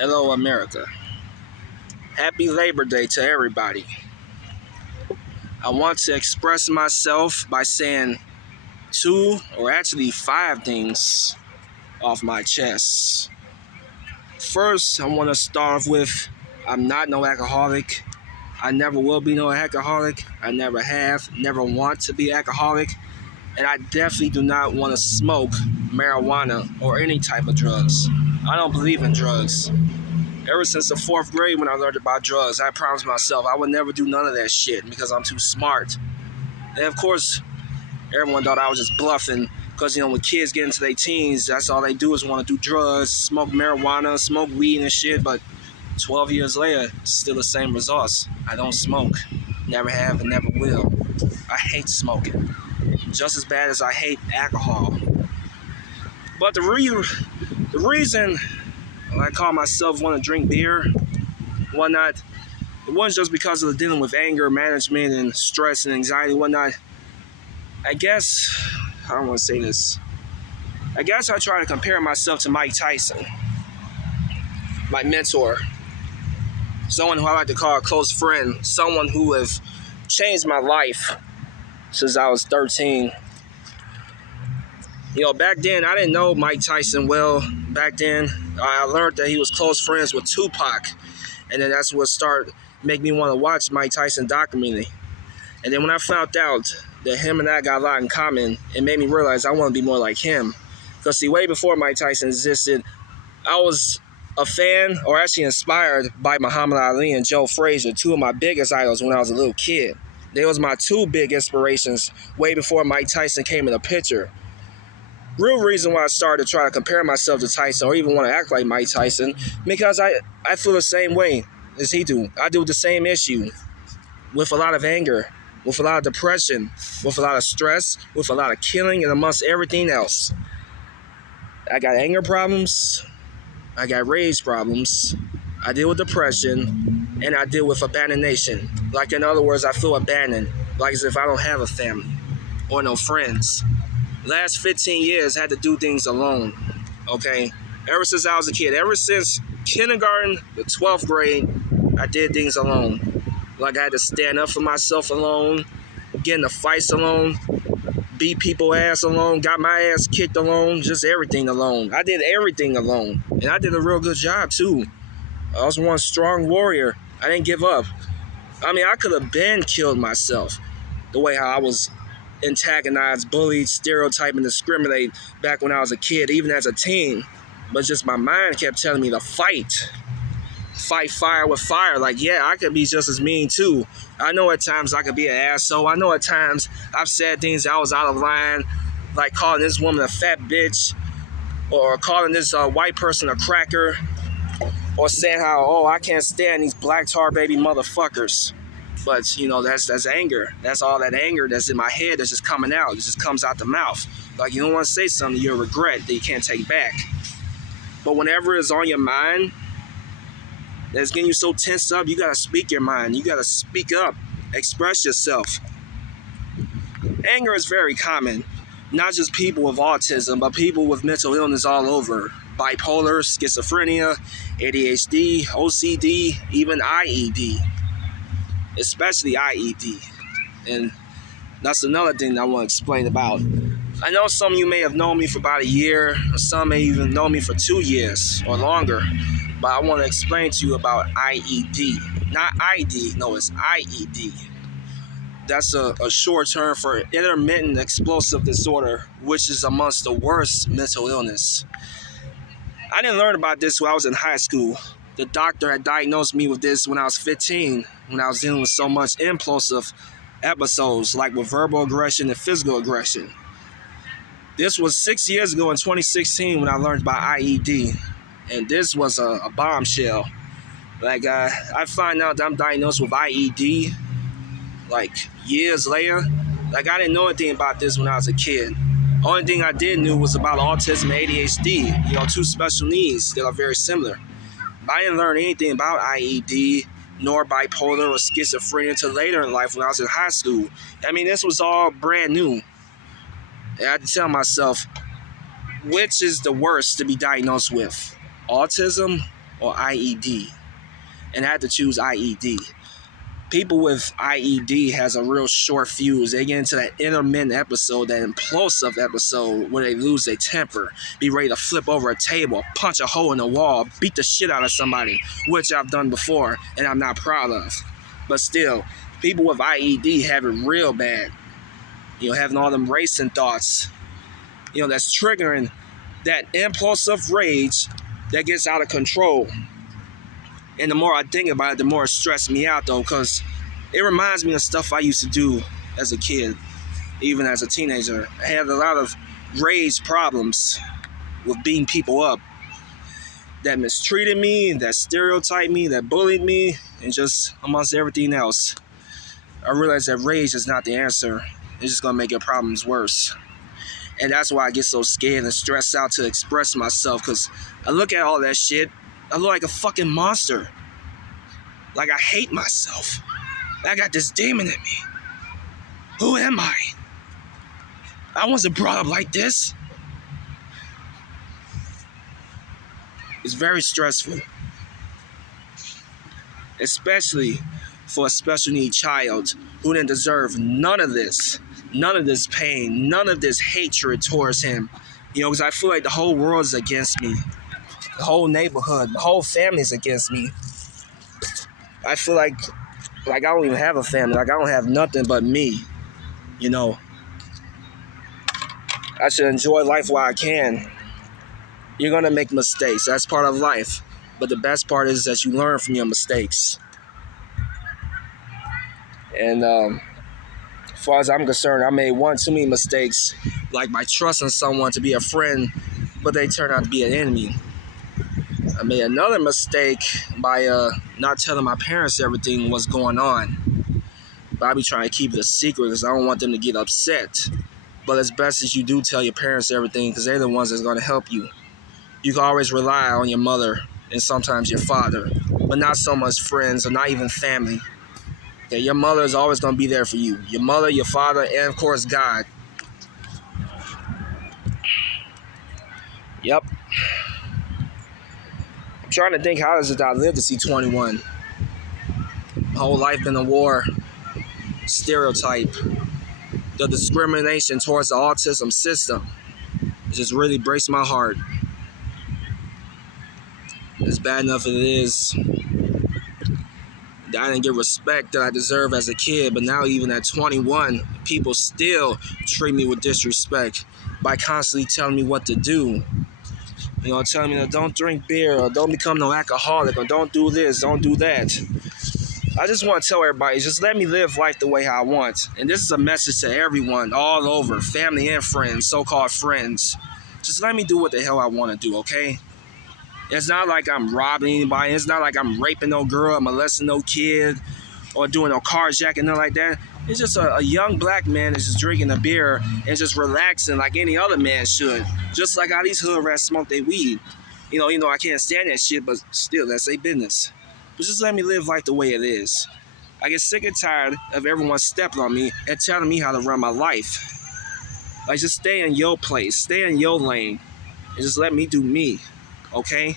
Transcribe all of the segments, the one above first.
Hello, America. Happy Labor Day to everybody. I want to express myself by saying two or actually five things off my chest. First, I want to start off with I'm not no alcoholic. I never will be no alcoholic. I never have, never want to be alcoholic. And I definitely do not want to smoke marijuana or any type of drugs. I don't believe in drugs. Ever since the fourth grade when I learned about drugs, I promised myself I would never do none of that shit because I'm too smart. And of course, everyone thought I was just bluffing because, when kids get into their teens, that's all they do is want to do drugs, smoke marijuana, smoke weed and shit. But 12 years later, it's still the same results. I don't smoke. Never have and never will. I hate smoking. Just as bad as I hate alcohol. But the reason I call myself want to drink beer, whatnot, it wasn't just because of the dealing with anger management and stress and anxiety and whatnot. I don't want to say this. I try to compare myself to Mike Tyson, my mentor, someone who I like to call a close friend, someone who has changed my life since I was 13. Back then, I didn't know Mike Tyson well. Back then, I learned that he was close friends with Tupac. And then that's what started making me want to watch Mike Tyson documentary. And then when I found out that him and I got a lot in common, it made me realize I want to be more like him. Because see, way before Mike Tyson existed, I was a fan, or actually inspired, by Muhammad Ali and Joe Frazier, two of my biggest idols when I was a little kid. They was my two big inspirations way before Mike Tyson came in the picture. Real reason why I started to try to compare myself to Tyson or even want to act like Mike Tyson, because I feel the same way as he do. I deal with the same issue, with a lot of anger, with a lot of depression, with a lot of stress, with a lot of killing, and amongst everything else. I got anger problems, I got rage problems, I deal with depression, and I deal with abandonation. Like, in other words, I feel abandoned, like as if I don't have a family or no friends. Last 15 years, I had to do things alone, okay? Ever since I was a kid, ever since kindergarten to 12th grade, I did things alone. Like, I had to stand up for myself alone, get into fights alone, beat people ass alone, got my ass kicked alone, just everything alone. I did everything alone, and I did a real good job, too. I was one strong warrior. I didn't give up. I could have been killed myself, the way how I was antagonized, bullied, stereotyped, and discriminated back when I was a kid, even as a teen. But just my mind kept telling me to fight fire with fire. Like, yeah, I could be just as mean too. I know at times I could be an asshole. I know at times I've said things that I was out of line, like calling this woman a fat bitch, or calling this white person a cracker, or saying how, I can't stand these black tar baby motherfuckers. But, that's anger. That's all that anger that's in my head that's just coming out. It just comes out the mouth. Like, you don't want to say something you'll regret that you can't take back. But whenever it's on your mind, that's getting you so tensed up, you got to speak your mind. You got to speak up. Express yourself. Anger is very common. Not just people with autism, but people with mental illness all over. Bipolar, schizophrenia, ADHD, OCD, even IED. Especially IED. And that's another thing I want to explain about. I know some of you may have known me for about a year, or some may even know me for 2 years or longer, but I want to explain to you about IED. Not ID, no, it's IED. That's a short term for intermittent explosive disorder, which is amongst the worst mental illness. I didn't learn about this when I was in high school. The doctor had diagnosed me with this when I was 15, when I was dealing with so much impulsive episodes, like with verbal aggression and physical aggression. This was 6 years ago in 2016 when I learned about IED, and this was a bombshell. Like, I find out that I'm diagnosed with IED, like, years later. Like, I didn't know anything about this when I was a kid. Only thing I did know was about autism and ADHD, two special needs that are very similar. I didn't learn anything about IED, nor bipolar or schizophrenia until later in life when I was in high school. This was all brand new. And I had to tell myself, which is the worst to be diagnosed with? Autism or IED. And I had to choose IED. People with IED has a real short fuse. They get into that intermittent episode, that implosive episode where they lose their temper, be ready to flip over a table, punch a hole in the wall, beat the shit out of somebody, which I've done before and I'm not proud of. But still, people with IED have it real bad. Having all them racing thoughts, that's triggering that impulsive rage that gets out of control. And the more I think about it, the more it stresses me out, though, because it reminds me of stuff I used to do as a kid, even as a teenager. I had a lot of rage problems with beating people up that mistreated me, that stereotyped me, that bullied me, and just amongst everything else. I realized that rage is not the answer. It's just going to make your problems worse. And that's why I get so scared and stressed out to express myself, because I look at all that shit, I look like a fucking monster. Like I hate myself. I got this demon in me. Who am I? I wasn't brought up like this. It's very stressful. Especially for a special need child who didn't deserve none of this pain, none of this hatred towards him. Because I feel like the whole world is against me. The whole neighborhood, the whole family is against me. I feel like I don't even have a family. Like I don't have nothing but me. I should enjoy life while I can. You're going to make mistakes. That's part of life. But the best part is that you learn from your mistakes. And as far as I'm concerned, I made one too many mistakes, like by trusting someone to be a friend, but they turned out to be an enemy. I made another mistake by not telling my parents everything what's going on. But I be trying to keep it a secret because I don't want them to get upset. But it's best that you do tell your parents everything, because they're the ones that's going to help you. You can always rely on your mother and sometimes your father, but not so much friends or not even family. Okay, your mother is always going to be there for you. Your mother, your father, and of course God. Yep. I'm trying to think, how does it I live to see 21? My whole life been a war. Stereotype. The discrimination towards the autism system. It just really breaks my heart. It's bad enough as it is. I didn't get respect that I deserve as a kid, but now even at 21, people still treat me with disrespect by constantly telling me what to do. Telling me that don't drink beer, or don't become no alcoholic, or don't do this, don't do that. I just want to tell everybody, just let me live life the way I want. And this is a message to everyone all over, family and friends, so-called friends. Just let me do what the hell I want to do, okay? It's not like I'm robbing anybody. It's not like I'm raping no girl, molesting no kid, or doing no carjacking, nothing like that. It's just a young black man that's just drinking a beer and just relaxing like any other man should. Just like how these hood rats smoke their weed. I can't stand that shit, but still, that's their business. But just let me live life the way it is. I get sick and tired of everyone stepping on me and telling me how to run my life. Like, just stay in your place, stay in your lane, and just let me do me, okay?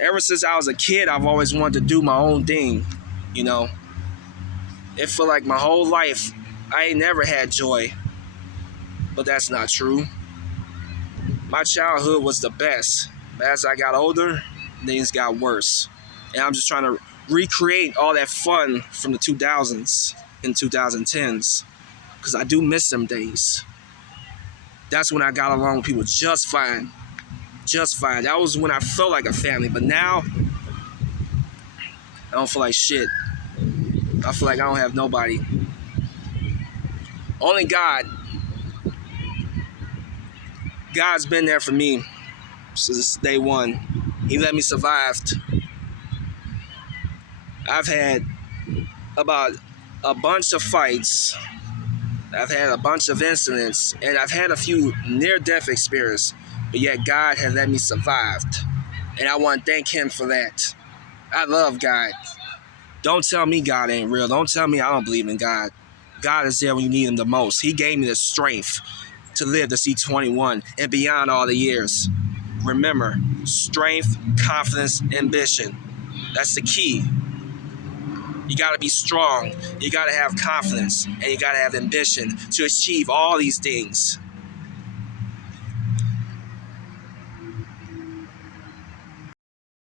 Ever since I was a kid, I've always wanted to do my own thing, It felt like my whole life, I ain't never had joy. But that's not true. My childhood was the best. But as I got older, things got worse. And I'm just trying to recreate all that fun from the 2000s and 2010s. Because I do miss them days. That's when I got along with people just fine. Just fine. That was when I felt like a family. But now, I don't feel like shit. I feel like I don't have nobody. Only God. God's been there for me since day one. He let me survive. I've had about a bunch of fights. I've had a bunch of incidents. And I've had a few near-death experiences. But yet God has let me survive. And I want to thank him for that. I love God. Don't tell me God ain't real. Don't tell me I don't believe in God. God is there when you need him the most. He gave me the strength to live to see 21 and beyond all the years. Remember, strength, confidence, ambition. That's the key. You got to be strong. You got to have confidence, and you got to have ambition to achieve all these things.